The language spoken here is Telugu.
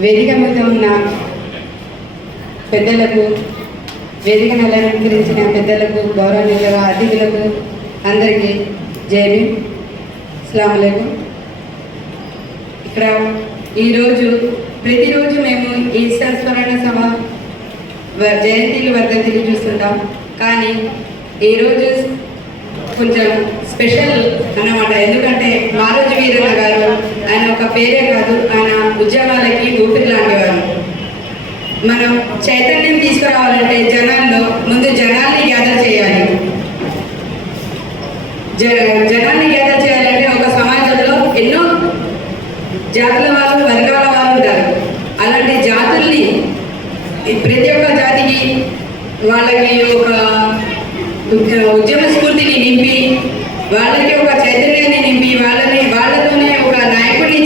వేదిక మీద ఉన్న పెద్దలకు, వేదికను అలంకరించిన పెద్దలకు, గౌరవనీయుల అతిథులకు అందరికీ జై భీమ్, అస్సలాము అలైకుం. ఇక్కడ ఈరోజు ప్రతిరోజు మేము ఈ సంస్మరణ సభ జయంతిలు వర్ధంతిలు చూస్తుంటాం, కానీ ఈరోజు కొంచెం స్పెషల్ అన్నమాట. ఎందుకంటే మారోజు వీరన్న గారు ఆయన ఒక పేరే కాదు, ఆయన ఉద్యమాలకి ఊపిరి లాంటివారు. మనం చైతన్యం తీసుకురావాలంటే జనాల్లో ముందు జనాల్ని గ్యాదర్ చేయాలి. జనాల్ని గ్యాదర్ చేయాలంటే ఒక సమాజంలో ఎన్నో జాతుల వాళ్ళు, వర్గాల వాళ్ళు ఉంటారు. అలాంటి జాతుల్ని ప్రతి ఒక్క జాతికి వాళ్ళకి ఒక ఉద్యమ స్ఫూర్తిని నింపి, వాళ్ళకి ఒక చైతన్యాన్ని నింపి, వాళ్ళతోనే ఒక నాయకుడిని